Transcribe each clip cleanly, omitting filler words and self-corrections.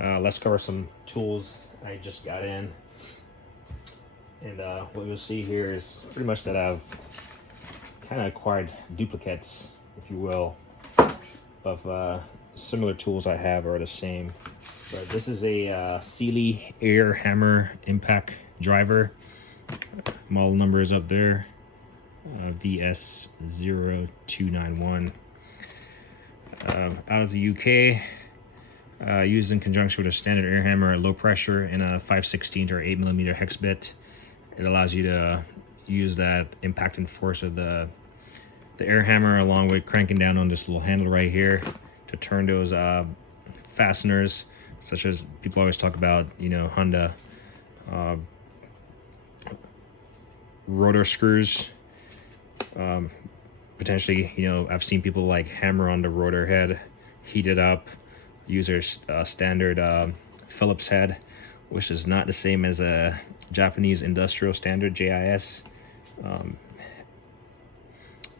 Let's cover some tools I just got in. And what you'll see here is pretty much that I've kind of acquired duplicates, if you will, of similar tools I have are the same. But this is a Sealy Air Hammer Impact Driver. Model number is up there, VS0291. Out of the UK, used in conjunction with a standard air hammer at low pressure and a 5/16 or 8mm hex bit. It allows you to use that impacting force of the air hammer along with cranking down on this little handle right here to turn those fasteners, such as people always talk about, Honda rotor screws. Potentially, I've seen people like hammer on the rotor head, heat it up, use their standard Phillips head, which is not the same as a Japanese industrial standard JIS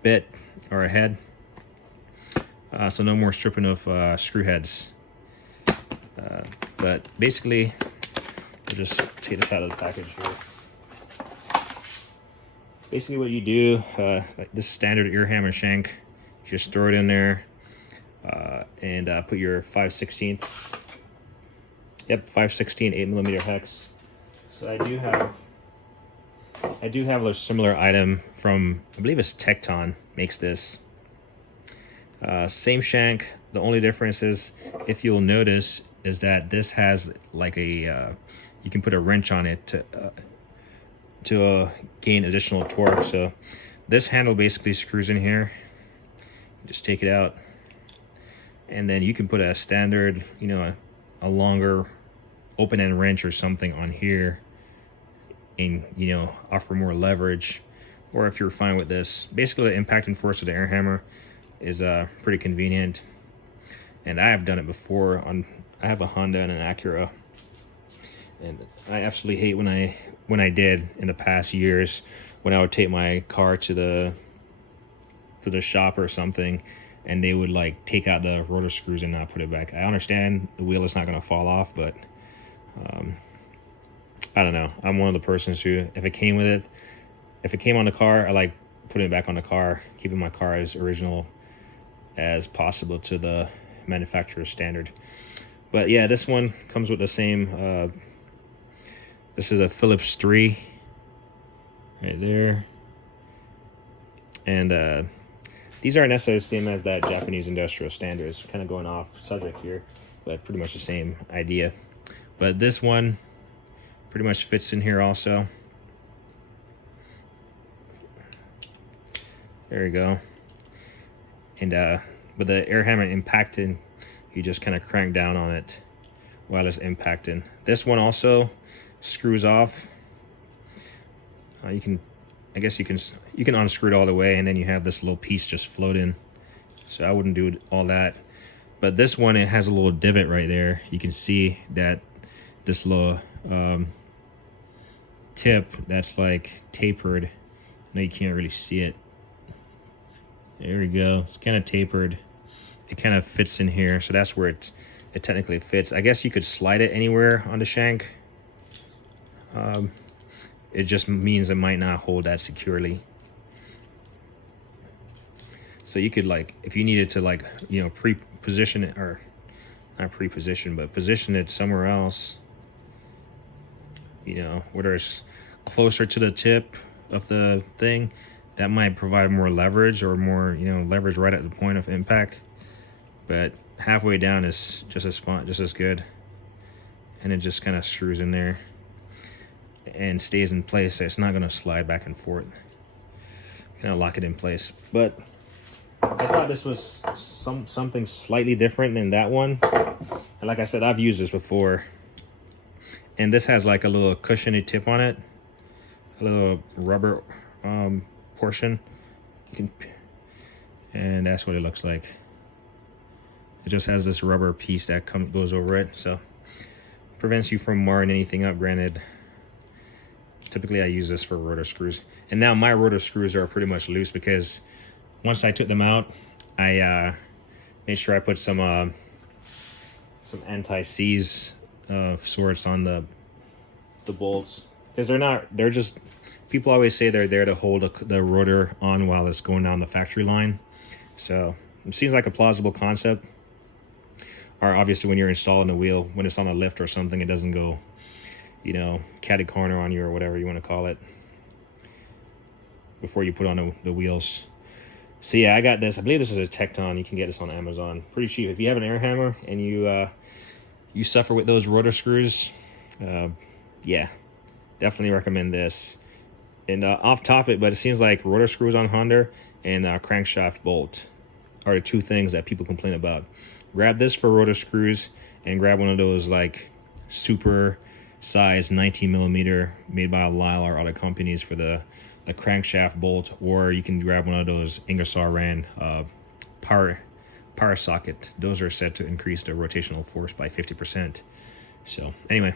bit or a head. So no more stripping of screw heads. But basically, we'll just take this out of the package here. Basically what you do, like this standard ear hammer shank, you just throw it in there and put your 5/16. Yep, 5/16 8mm hex. So I do have a similar item from, I believe it's Tecton makes this. Same shank. The only difference is, if you'll notice, is that this has like a you can put a wrench on it to gain additional torque. So this handle basically screws in here. Just take it out, and then you can put a standard, a longer open-end wrench or something on here, and offer more leverage. Or if you're fine with this, basically the impacting force of the air hammer is pretty convenient. And I have done it before I have a Honda and an Acura, and I absolutely hate when I did in the past years, when I would take my car to the shop or something, and they would like take out the rotor screws and not put it back. I understand the wheel is not going to fall off, but I don't know. I'm one of the persons who, if it came on the car, I like putting it back on the car, keeping my car as original as possible to the manufacturer's standard. But yeah, this one comes with the same. This is a Phillips 3 right there, and these aren't necessarily the same as that Japanese industrial standards. Kind of going off subject here, but pretty much the same idea. But this one pretty much fits in here also. There you go. And with the air hammer impacting, you just kind of crank down on it while it's impacting. This one also screws off. I guess you can unscrew it all the way, and then you have this little piece just floating. So I wouldn't do all that. But this one, it has a little divot right there. You can see that this little tip that's like tapered. No, you can't really see it. There we go. It's kind of tapered. It kind of fits in here, so that's where it technically fits. I guess you could slide it anywhere on the shank. It just means it might not hold that securely. So you could, like, if you needed to, like, pre-position it, or not pre-position, but position it somewhere else, whether it's closer to the tip of the thing, that might provide more leverage, or more, leverage right at the point of impact. But halfway down is just as fun, just as good. And it just kind of screws in there and stays in place, so it's not going to slide back and forth. Kind of lock it in place. But I thought this was something slightly different than that one. And like I said, I've used this before. And this has like a little cushiony tip on it, a little rubber portion. And that's what it looks like. It just has this rubber piece that goes over it, so prevents you from marring anything up. Granted, typically I use this for rotor screws, and now my rotor screws are pretty much loose because once I took them out, I made sure I put some some anti-seize sorts on the bolts, because they're just, people always say they're there to hold the rotor on while it's going down the factory line. So it seems like a plausible concept. Or obviously when you're installing the wheel, when it's on a lift or something, it doesn't go, you know, catty corner on you or whatever you want to call it before you put on the wheels. So yeah, I got this. I believe this is a Tecton. You can get this on Amazon pretty cheap. If you have an air hammer and you suffer with those rotor screws, yeah, definitely recommend this. And off topic, but it seems like rotor screws on Honda and crankshaft bolt are the two things that people complain about. Grab this for rotor screws, and grab one of those like super size 19 millimeter made by Lyle or other companies for the crankshaft bolt, or you can grab one of those Ingersoll Rand power socket. Those are set to increase the rotational force by 50%. So anyway,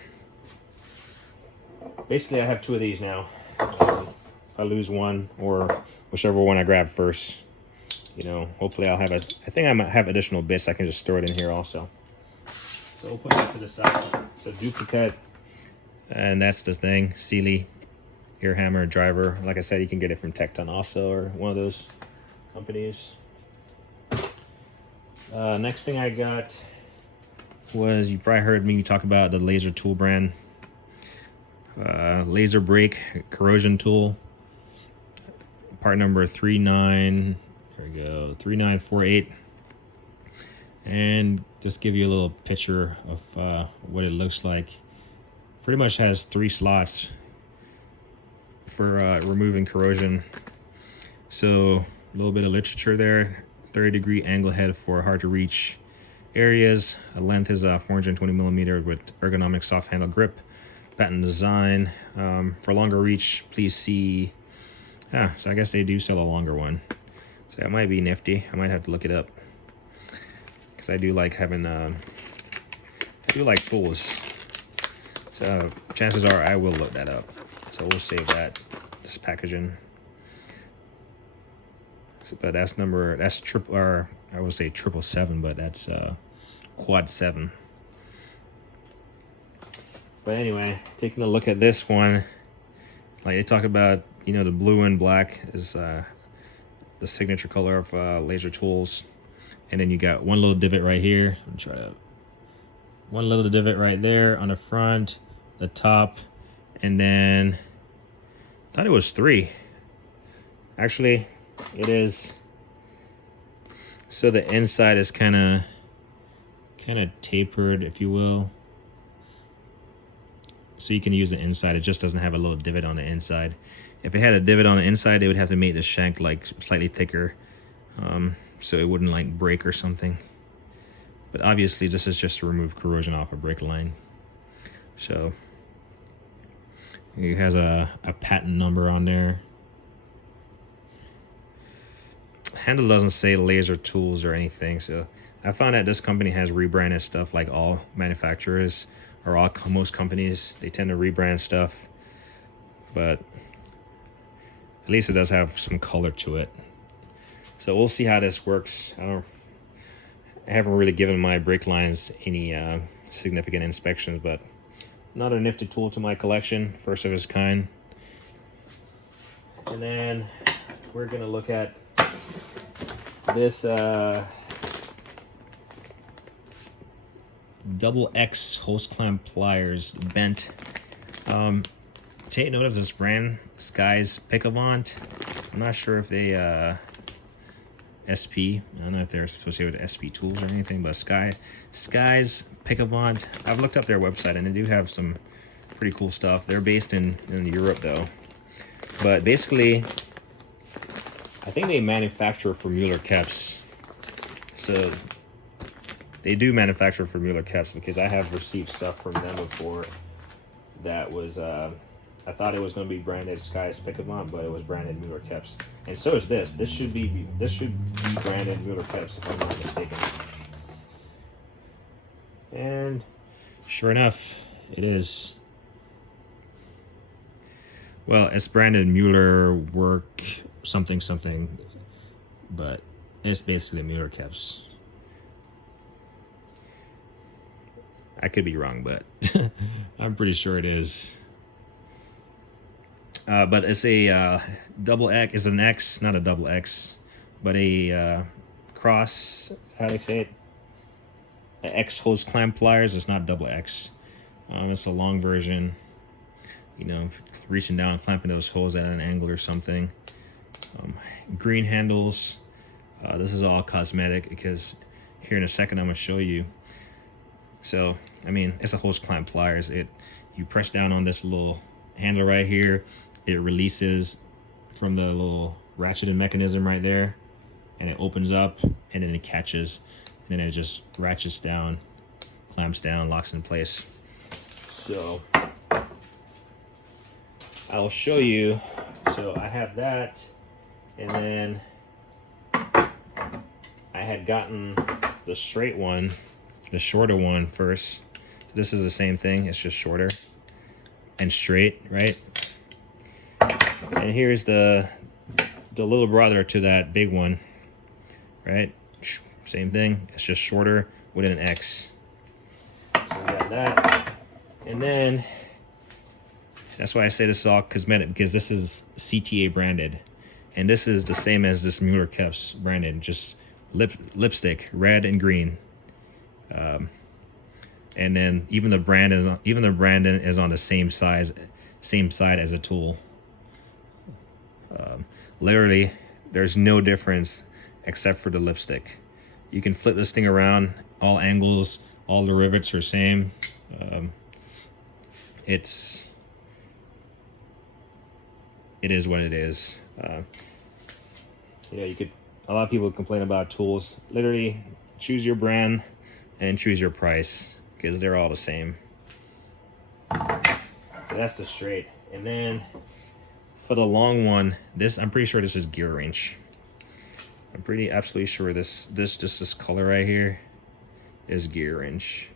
basically I have two of these now. If I lose one, or whichever one I grab first, you know, hopefully I'll have I think I might have additional bits. I can just throw it in here also. So we'll put that to the side. So duplicate, and that's the thing. Sealy air hammer driver. Like I said, you can get it from Tecton also, or one of those companies. Next thing I got was, you probably heard me talk about the Laser Tool brand. Laser brake corrosion tool. Part number 3948. And just give you a little picture of what it looks like. Pretty much has 3 slots for removing corrosion. So a little bit of literature there. 30-degree angle head for hard to reach areas. A length is 420 millimeter with ergonomic soft handle grip. Patent design. For longer reach, please see. So I guess they do sell a longer one. So that might be nifty. I might have to look it up, because I do like having I do like tools. So chances are I will look that up. So we'll save that, this packaging. So, but that's triple, or I would say 777, but that's quad 7. But anyway, taking a look at this one, like they talk about, you know, the blue and black is the signature color of Laser Tools. And then you got one little divot right here. One little divot right there on the front, the top, and then I thought it was 3. Actually, it is. So the inside is kind of tapered, if you will. So you can use the inside. It just doesn't have a little divot on the inside. If it had a divot on the inside, they would have to make the shank like slightly thicker, so it wouldn't like break or something. But obviously this is just to remove corrosion off a brake line. So it has a patent number on there. Handle doesn't say Laser Tools or anything, so I found that this company has rebranded stuff like all manufacturers, or most companies. They tend to rebrand stuff, but at least it does have some color to it. So we'll see how this works. I haven't really given my brake lines any significant inspections, but another nifty tool to my collection, first of its kind. And then we're gonna look at this double X hose clamp pliers, bent. Take note of this brand, Sky's Picavant. I'm not sure if they SP. I don't know if they're associated with SP Tools or anything, but Sky's Picavant. I've looked up their website and they do have some pretty cool stuff. They're based in Europe though. But basically, I think they manufacture for Mueller-Keps. So they do manufacture for Mueller-Keps, because I have received stuff from them before that was I thought it was going to be branded Sky's Picavant, but it was branded Mueller-Keps. And so is this. This should be branded Mueller-Keps, if I'm not mistaken. And sure enough, it is. Well, it's branded Mueller Work something, but it's basically Mueller-Keps. I could be wrong, but I'm pretty sure it is. But it's a double X, is an X, not a double X, but a cross, how do they say it? X hose clamp pliers. It's not double X. It's a long version, you know, reaching down, clamping those holes at an angle or something. Green handles. This is all cosmetic because here in a second I'm going to show you. So, I mean, it's a hose clamp pliers. You press down on this little handle right here, it releases from the little ratcheting mechanism right there, and it opens up, and then it catches, and then it just ratchets down, clamps down, locks in place. So I'll show you. So I have that, and then I had gotten the straight one, the shorter one first. So this is the same thing, it's just shorter and straight, right? And here's the little brother to that big one, right? Same thing, it's just shorter with an X. So we got that. And then that's why I say this is all cosmetic, because this is CTA branded, and this is the same as this Mueller-Kepps branded, just lipstick, red and green. And then even the brand is on the same side as a tool. Literally, there's no difference except for the lipstick. You can flip this thing around, all angles, all the rivets are same. It is what it is. You could. A lot of people complain about tools. Literally, choose your brand and choose your price because they're all the same. So that's the straight. And then for the long one, I'm pretty sure this is gear wrench. I'm absolutely sure this color right here is gear wrench.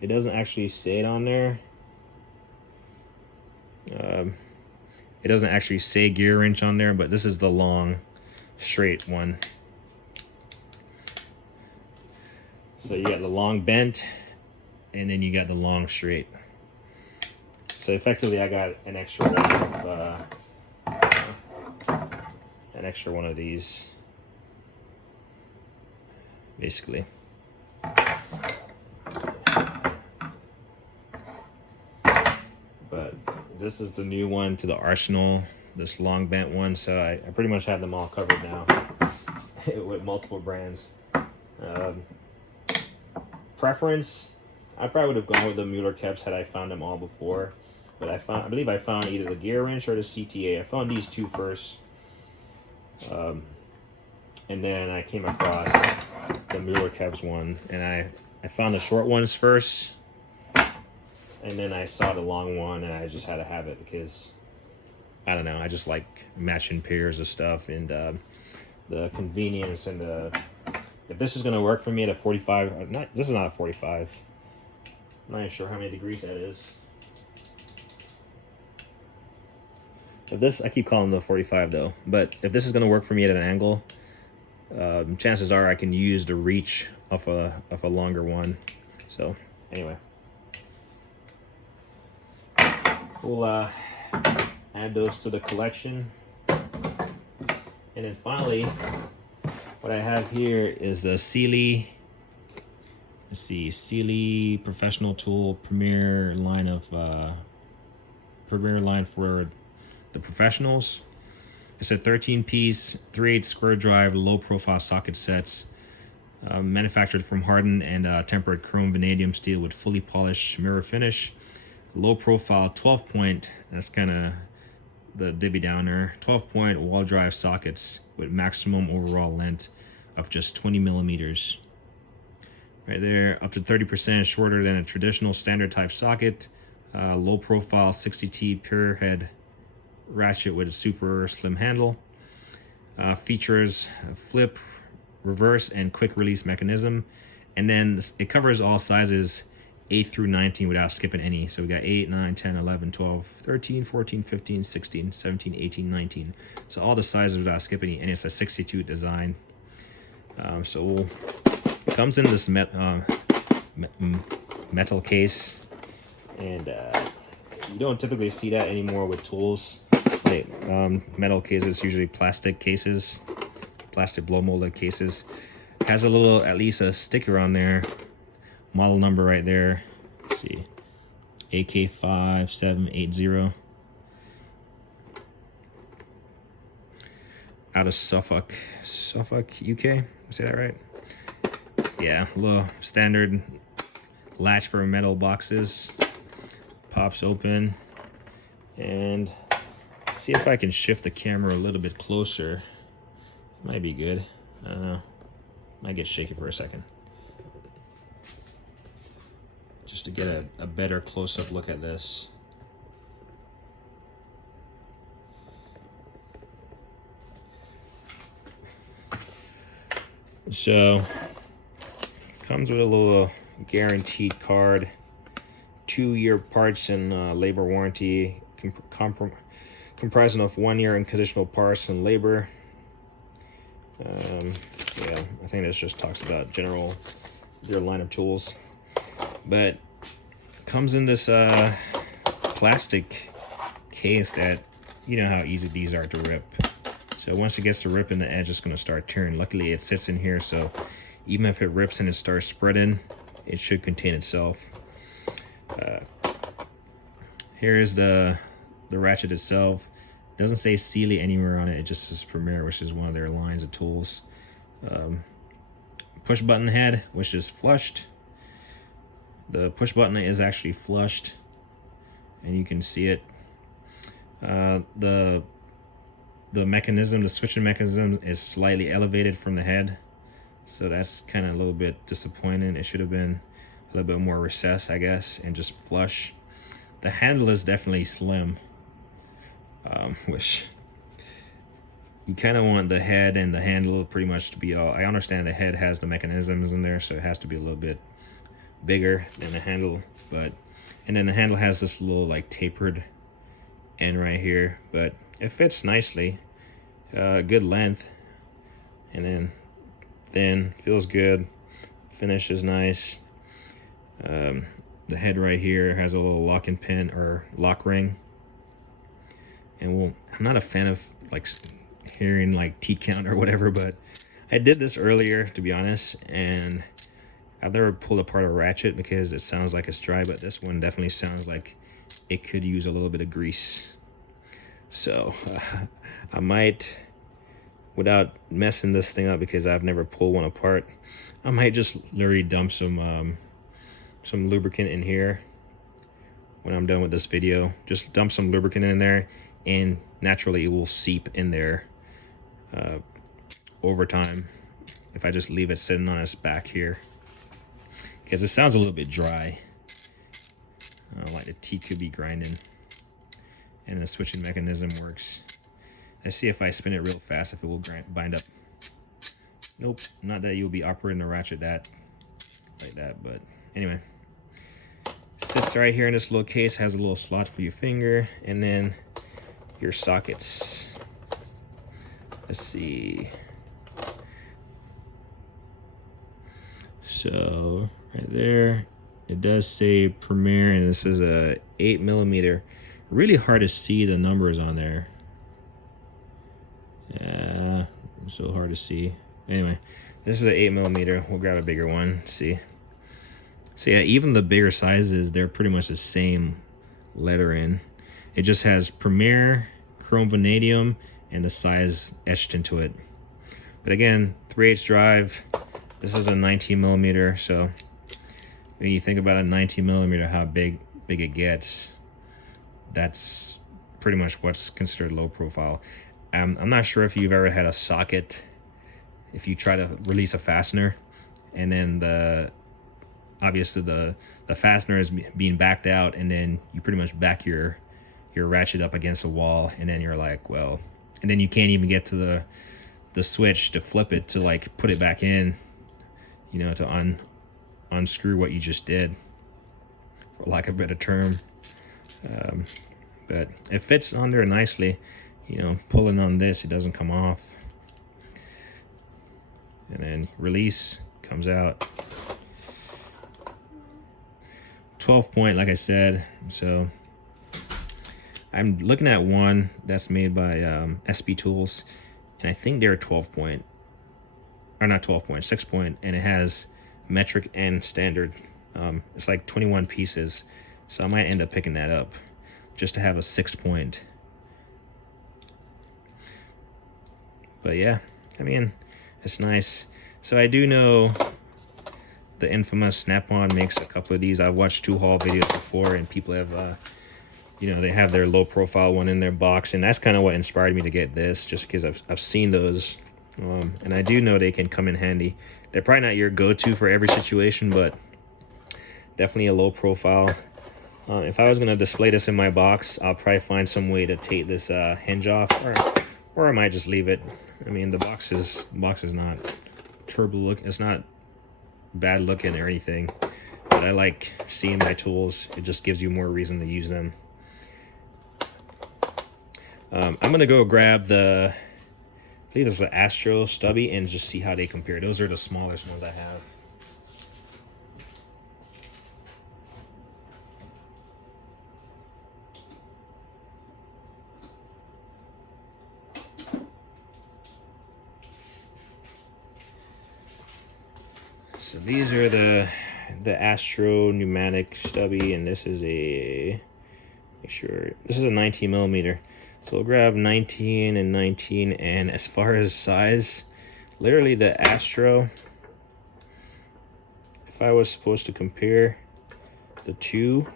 It doesn't actually say it on there. It doesn't actually say gear wrench on there, but this is the long, straight one. So you got the long bent, and then you got the long straight. So effectively, I got an extra one of these, basically. But this is the new one to the arsenal, this long bent one. So I pretty much have them all covered now with multiple brands. Preference, I probably would have gone with the Mueller-Kepps had I found them all before, but I believe I found either the gear wrench or the CTA. I found these two first, and then I came across the Mueller-Kepps one, and I found the short ones first, and then I saw the long one, and I just had to have it because I don't know, I just like matching pairs of stuff, and the convenience and if this is going to work for me at a 45, this is not a 45. I'm not even sure how many degrees that is. If this, I keep calling it a 45 though, but if this is going to work for me at an angle, chances are I can use the reach of a longer one. So anyway, we'll add those to the collection. And then finally, what I have here is a Sealy, let's see, Sealy Professional Tool Premier line for the professionals. It's a 13-piece, 3/8 square drive, low-profile socket sets, manufactured from hardened and tempered chrome vanadium steel with fully polished mirror finish. Low-profile 12-point, that's kind of the Debbie Downer, 12-point wall drive sockets with maximum overall length of just 20 millimeters. Right there, up to 30% shorter than a traditional standard type socket. Low profile 60T pure head ratchet with a super slim handle. Features a flip, reverse, and quick release mechanism. And then it covers all sizes 8 through 19 without skipping any. So we got 8, 9, 10, 11, 12, 13, 14, 15, 16, 17, 18, 19. So all the sizes without skipping any, and it's a 62 design. So it comes in this metal case, and you don't typically see that anymore with tools. Like, metal cases, usually plastic cases, plastic blow molded cases. Has a little, at least a sticker on there, model number right there. Let's see, AK5780. Out of Suffolk, UK. Say that right? Yeah, little standard latch for metal boxes. Pops open, and see if I can shift the camera a little bit closer. Might be good. I don't know. Might get shaky for a second. Just to get a better close-up look at this. So, comes with a little guaranteed card, 2-year parts and labor warranty, comprising of 1 year unconditional parts and labor. Yeah, I think this just talks about their line of tools. But comes in this plastic case that, you know how easy these are to rip. So once it gets to ripping, the edge is going to start turning. Luckily, it sits in here, so even if it rips and it starts spreading, it should contain itself. Here is the ratchet itself. It doesn't say Sealy anywhere on it. It just says Premier, which is one of their lines of tools. Push button head, which is flushed. The push button is actually flushed, and you can see it. The mechanism, the switching mechanism, is slightly elevated from the head, so that's kind of a little bit disappointing. It should have been a little bit more recessed, I guess, and just flush. The handle is definitely slim, which you kind of want the head and the handle pretty much to be all. I understand the head has the mechanisms in there, so it has to be a little bit bigger than the handle, and then the handle has this little like tapered end right here, but it fits nicely. Good length, and then thin, feels good, finish is nice. The head right here has a little locking pin or lock ring, and I'm not a fan of like hearing like T count or whatever, but I did this earlier, to be honest, and I've never pulled apart a ratchet because it sounds like it's dry, but this one definitely sounds like it could use a little bit of grease. So I might, without messing this thing up because I've never pulled one apart, I might just literally dump some lubricant in here when I'm done with this video. Just dump some lubricant in there, and naturally it will seep in there over time if I just leave it sitting on its back here, because it sounds a little bit dry, like the teeth could be grinding. And the switching mechanism works. Let's see if I spin it real fast if it will bind up. Nope, not that you'll be operating a ratchet like that, but anyway. Sits right here in this little case, has a little slot for your finger, and then your sockets. Let's see. So right there, it does say Premier, and this is a 8mm. Really hard to see the numbers on there. Yeah, so hard to see. Anyway, this is an 8mm. We'll grab a bigger one. See. So yeah, even the bigger sizes, they're pretty much the same lettering. It just has Premier, chrome vanadium, and the size etched into it. But again, 3/8 drive. This is a 19mm. So when you think about a 19mm, how big it gets, that's pretty much what's considered low profile. I'm not sure if you've ever had a socket, if you try to release a fastener, and then obviously the fastener is being backed out, and then you pretty much back your ratchet up against a wall, and then you're like, well, and then you can't even get to the switch to flip it to like put it back in, you know, to unscrew what you just did, for lack of a better term. But it fits on there nicely. You know, pulling on this, it doesn't come off. And then release, comes out. 12 point, like I said. So I'm looking at one that's made by SB Tools, and I think they're 12 point, or not 12 point, 6 point, and it has metric and standard. It's like 21 pieces, so I might end up picking that up just to have a 6 point. But yeah, I mean, it's nice. So I do know the infamous Snap-on makes a couple of these. I've watched tool haul videos before, and people have, you know, they have their low profile one in their box, and that's kind of what inspired me to get this, just because I've seen those. And I do know they can come in handy. They're probably not your go-to for every situation, but definitely a low profile. If I was going to display this in my box, I'll probably find some way to take this hinge off, or I might just leave it. I mean, the box is not turbo look. It's not bad looking or anything, but I like seeing my tools. It just gives you more reason to use them. I'm going to go grab the, I believe it's the Astro stubby, and just see how they compare. Those are the smallest ones I have. So these are the Astro pneumatic stubby, and this is a, make sure, this is a 19 millimeter. So we'll grab 19 and 19, and as far as size, literally the Astro, if I was supposed to compare the two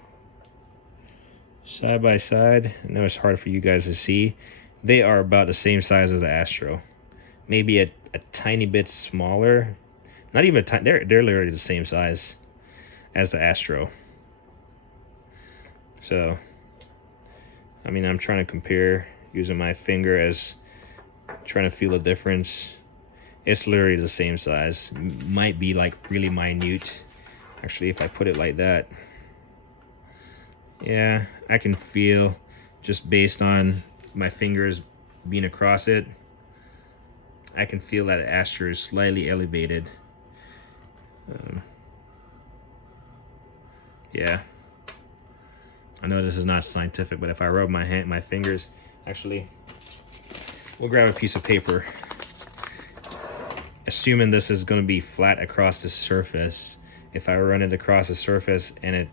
side by side, I know it's hard for you guys to see, they are about the same size as the Astro. Maybe a tiny bit smaller. Not even a tiny, they're literally the same size as the Astro. So, I mean, I'm trying to compare using my finger as trying to feel a difference. It's literally the same size. Might be like really minute. Actually, if I put it like that, yeah, I can feel just based on my fingers being across it, I can feel that the Astro is slightly elevated. Yeah, I know this is not scientific, but if I rub my fingers, actually, we'll grab a piece of paper. Assuming this is going to be flat across the surface, if I run it across the surface, and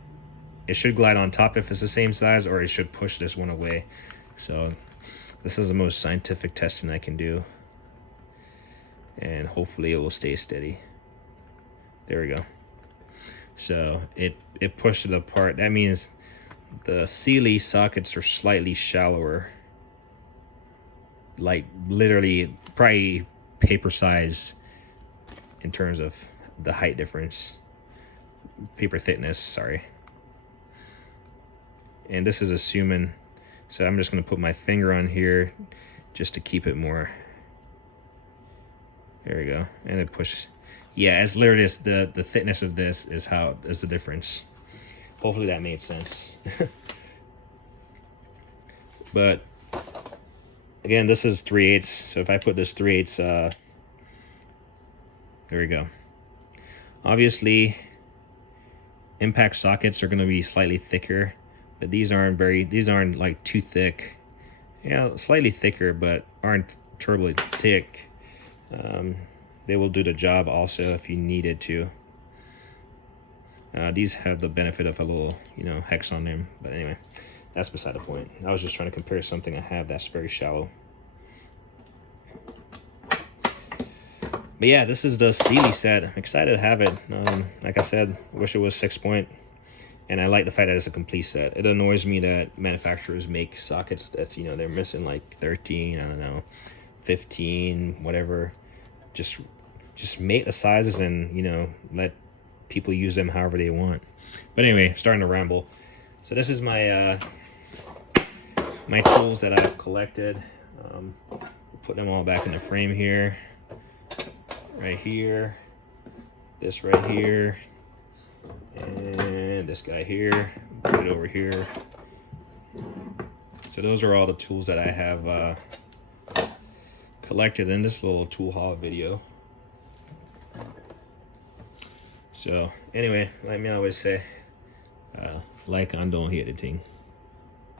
it should glide on top if it's the same size, or it should push this one away. So this is the most scientific testing I can do, and hopefully it will stay steady. There we go. So it pushed it apart. That means the Sealy sockets are slightly shallower, like literally probably paper size in terms of the height difference, paper thickness, sorry. And this is assuming, so I'm just going to put my finger on here just to keep it more. There we go. And it pushes. Yeah, it's literally the thickness of this is the difference. Hopefully that made sense. But again, this is 3/8. So if I put this 3/8, there we go. Obviously, impact sockets are going to be slightly thicker, but these aren't like too thick. Yeah, slightly thicker, but aren't terribly thick. They will do the job also if you needed to. These have the benefit of a little, hex on them. But anyway, that's beside the point. I was just trying to compare something I have that's very shallow. But yeah, this is the Sealy set. I'm excited to have it. Like I said, I wish it was 6 point. And I like the fact that it's a complete set. It annoys me that manufacturers make sockets that's, they're missing like 13, I don't know, 15, whatever. Just make the sizes and, let people use them however they want. But anyway, starting to ramble. So this is my my tools that I've collected. Put them all back in the frame here. Right here. This right here. And this guy here. Put it over here. So those are all the tools that I have collected in this little tool haul video. So anyway, like me always say, like andong here the thing.